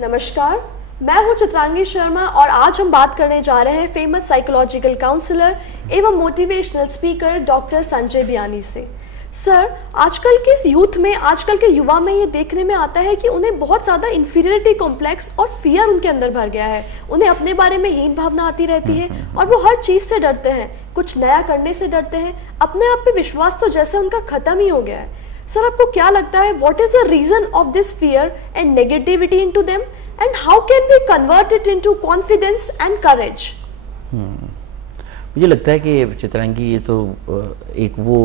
नमस्कार, मैं हूं चित्रांगी शर्मा और आज हम बात करने जा रहे हैं फेमस साइकोलॉजिकल काउंसलर एवं motivational speaker doctor Sanjay Biyani से। सर, आजकल के यूथ में, आजकल के युवा में ये देखने में आता है कि उन्हें बहुत ज़्यादा इंफीरियरिटी कॉम्प्लेक्स और फियर उनके अंदर भर गया है। उन्हें अपने बारे में हीन भावना आती रहती है और वो हर चीज़ से डरते हैं, कुछ नया करने से डरते हैं, अपने आप पे विश्वास तो जैसे उनका खत्म ही हो गया है। सर, आपको क्या लगता है, what is the reason of this fear and negativity into them and how can we convert it into confidence and courage? मुझे लगता है कि चित्रांगी ये तो एक वो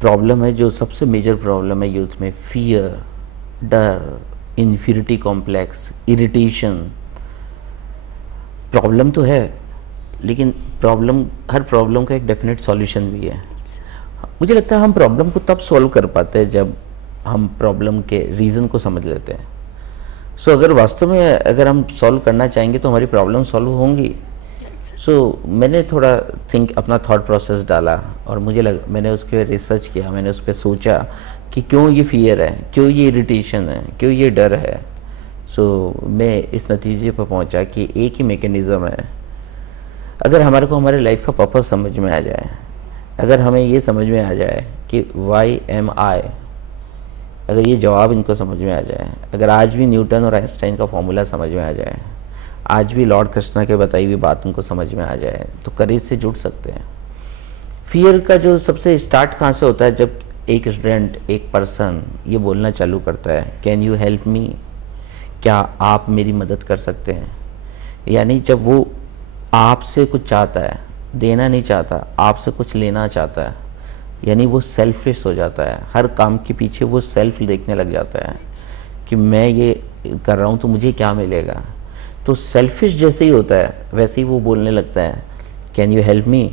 प्रॉब्लम है जो सबसे मेजर प्रॉब्लम है यूथ में। फियर, डर, इन्फीरियरिटी कॉम्प्लेक्स, इरिटेशन। प्रॉब्लम तो है, लेकिन हर प्रॉब्लम का एक डेफिनेट सॉल्यूशन भी है। मुझे लगता है हम प्रॉब्लम को तब सॉल्व कर पाते हैं जब हम प्रॉब्लम के रीज़न को समझ लेते हैं। सो अगर वास्तव में अगर हम सॉल्व करना चाहेंगे तो हमारी प्रॉब्लम सॉल्व होंगी। मैंने थोड़ा अपना थॉट प्रोसेस डाला और मैंने उस पर रिसर्च किया, मैंने उस पर सोचा कि क्यों ये फियर है, क्यों ये इरिटेशन है, क्यों ये डर है। मैं इस नतीजे पर पहुंचा कि एक ही मैकेनिज़्म है। अगर हमारे को हमारे लाइफ का पर्पस समझ में आ जाए, अगर हमें ये समझ में आ जाए कि वाई एम आई, अगर ये जवाब इनको समझ में आ जाए, अगर आज भी न्यूटन और आइंस्टाइन का फॉर्मूला समझ में आ जाए, आज भी लॉर्ड कृष्णा के बताई हुई बात उनको समझ में आ जाए, तो करेज से जुड़ सकते हैं। फियर का जो सबसे स्टार्ट कहाँ से होता है, जब एक स्टूडेंट, एक पर्सन ये बोलना चालू करता है, कैन यू हेल्प मी, क्या आप मेरी मदद कर सकते हैं। यानी जब वो आपसे कुछ चाहता है, देना नहीं चाहता, आपसे कुछ लेना चाहता है, यानी वो सेल्फिश हो जाता है। हर काम के पीछे वो सेल्फ देखने लग जाता है कि मैं ये कर रहा हूँ तो मुझे क्या मिलेगा। तो सेल्फिश जैसे ही होता है वैसे ही वो बोलने लगता है कैन यू हेल्प मी।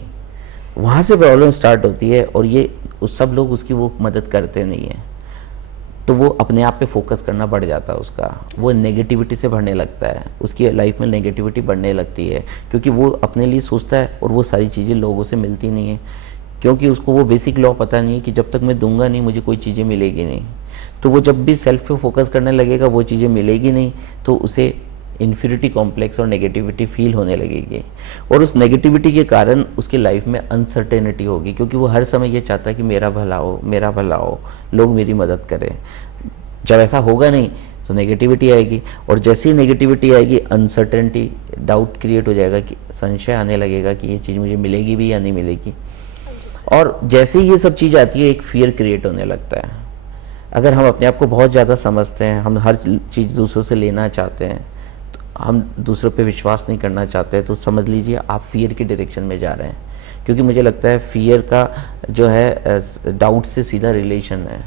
वहाँ से प्रॉब्लम स्टार्ट होती है और ये सब लोग उसकी वो मदद करते नहीं हैं, तो वो अपने आप पे फोकस करना बढ़ जाता है उसका, वो नेगेटिविटी से भरने लगता है, उसकी लाइफ में नेगेटिविटी बढ़ने लगती है, क्योंकि वो अपने लिए सोचता है और वो सारी चीज़ें लोगों से मिलती नहीं है, क्योंकि उसको वो बेसिक लॉ पता नहीं है कि जब तक मैं दूंगा नहीं मुझे कोई चीज़ें मिलेगी नहीं। तो वो जब भी सेल्फ पे फोकस करने लगेगा वो चीज़ें मिलेगी नहीं, तो उसे इन्फीरियरिटी कॉम्प्लेक्स और नेगेटिविटी फील होने लगेगी और उस नेगेटिविटी के कारण उसकी लाइफ में अनसर्टेनिटी होगी, क्योंकि वो हर समय ये चाहता है कि मेरा भला हो, मेरा भला हो, लोग मेरी मदद करें। जब ऐसा होगा नहीं तो नेगेटिविटी आएगी, और जैसे ही नेगेटिविटी आएगी अनसर्टेनिटी, डाउट क्रिएट हो जाएगा, कि संशय आने लगेगा कि ये चीज़ मुझे मिलेगी भी या नहीं मिलेगी। और जैसे ही ये सब चीज़ आती है एक फियर क्रिएट होने लगता है। अगर हम अपने आप को बहुत ज़्यादा समझते हैं, हम हर चीज़ दूसरों से लेना चाहते हैं, हम दूसरों पे विश्वास नहीं करना चाहते, तो समझ लीजिए आप फियर की डायरेक्शन में जा रहे हैं। क्योंकि मुझे लगता है फियर का जो है डाउट से सीधा रिलेशन है।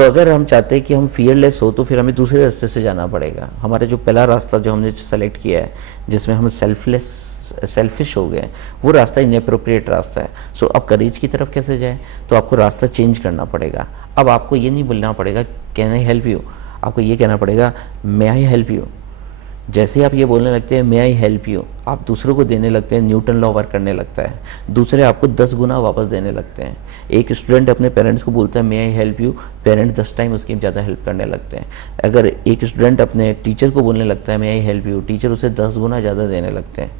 अगर हम चाहते हैं कि हम फियरलेस हो तो फिर हमें दूसरे रास्ते से जाना पड़ेगा। हमारा जो पहला रास्ता जो हमने सेलेक्ट किया है जिसमें हम सेल्फिश हो गए, वो रास्ता इनएप्रोप्रिएट रास्ता है। अब करेज की तरफ कैसे जाए, तो आपको रास्ता चेंज करना पड़ेगा। अब आपको ये नहीं बोलना पड़ेगा कैन आई हेल्प यू, आपको ये कहना पड़ेगा मे आई हेल्प यू। जैसे आप ये बोलने लगते हैं मे आई हेल्प यू, आप दूसरों को देने लगते हैं, न्यूटन लॉ वर्क करने लगता है, दूसरे आपको 10 गुना वापस देने लगते हैं। एक स्टूडेंट अपने पेरेंट्स को बोलता है may I help you, parent 10 time उसकी ज़्यादा हेल्प करने लगते हैं। अगर एक स्टूडेंट अपने टीचर को बोलने लगता है may I help you, teacher उसे 10 गुना ज़्यादा देने लगते हैं।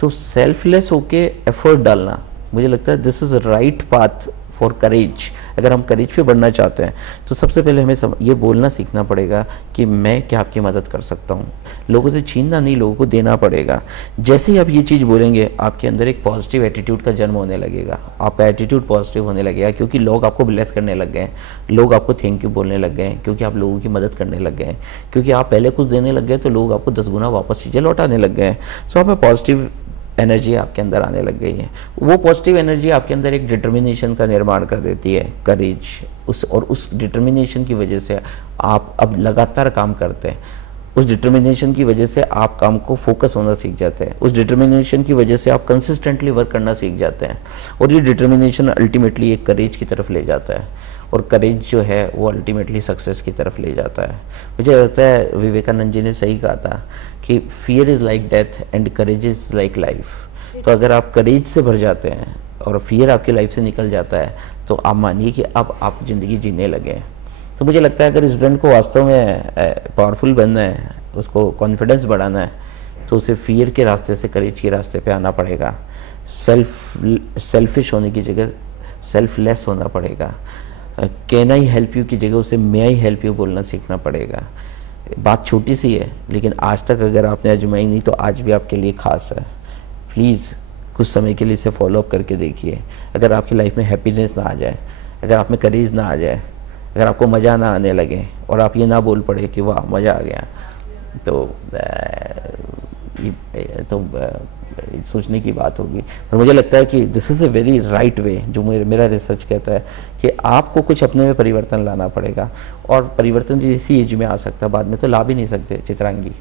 तो सेल्फलेस होके एफर्ट डालना, मुझे लगता है this is right path for courage. अगर हम करेज पे बढ़ना चाहते हैं तो सबसे पहले हमें ये बोलना सीखना पड़ेगा कि मैं क्या आपकी मदद कर सकता हूँ। लोगों से छीनना नहीं, लोगों को देना पड़ेगा। जैसे ही आप ये चीज़ बोलेंगे आपके अंदर एक पॉजिटिव एटीट्यूड का जन्म होने लगेगा, आपका एटीट्यूड पॉजिटिव होने लगेगा, क्योंकि लोग आपको ब्लेस करने लग गए, लोग आपको थैंक यू बोलने लग गए, क्योंकि आप लोगों की मदद करने लग गए, क्योंकि आप पहले कुछ देने लग गए तो लोग आपको 10 गुना वापस चीज़ें लौटाने लग गए। आप में पॉजिटिव एनर्जी आपके अंदर आने लग गई है। वो पॉजिटिव एनर्जी आपके अंदर एक डिटर्मिनेशन का निर्माण कर देती है, करेज। उस डिटर्मिनेशन की वजह से आप अब लगातार काम करते हैं। उस डिटर्मिनेशन की वजह से आप काम को फोकस होना सीख जाते हैं। उस डिटर्मिनेशन की वजह से आप कंसिस्टेंटली वर्क करना सीख जाते हैं, और ये डिटर्मिनेशन अल्टीमेटली एक करेज की तरफ ले जाता है, और करेज जो है वो अल्टीमेटली सक्सेस की तरफ ले जाता है। मुझे लगता है विवेकानंद जी ने सही कहा था कि fear is like death and courage is like life. तो अगर आप करेज से भर जाते हैं और फियर आपकी लाइफ से निकल जाता है तो आप मानिए कि अब आप ज़िंदगी जीने लगे। तो मुझे लगता है अगर स्टूडेंट को वास्तव में पावरफुल बनना है, उसको कॉन्फिडेंस बढ़ाना है तो उसे फियर के रास्ते से करेज के रास्ते पे आना पड़ेगा। सेल्फिश होने की जगह सेल्फलेस होना पड़ेगा। कैन आई हेल्प यू की जगह उसे मे आई हेल्प यू बोलना सीखना पड़ेगा। बात छोटी सी है लेकिन आज तक अगर आपने आजमाई नहीं तो आज भी आपके लिए खास है। प्लीज़ कुछ समय के लिए इसे फॉलो अप करके देखिए। अगर आपकी लाइफ में हैप्पीनेस ना आ जाए, अगर आप में करेज ना आ जाए, अगर आपको मज़ा ना आने लगे और आप ये ना बोल पड़े कि वाह मज़ा आ गया, तो सोचने की बात होगी। पर मुझे लगता है कि this is a very right way, जो मेरा रिसर्च कहता है कि आपको कुछ अपने में परिवर्तन लाना पड़ेगा और परिवर्तन जिस एज में आ सकता है, बाद में तो ला भी नहीं सकते चित्रांगी।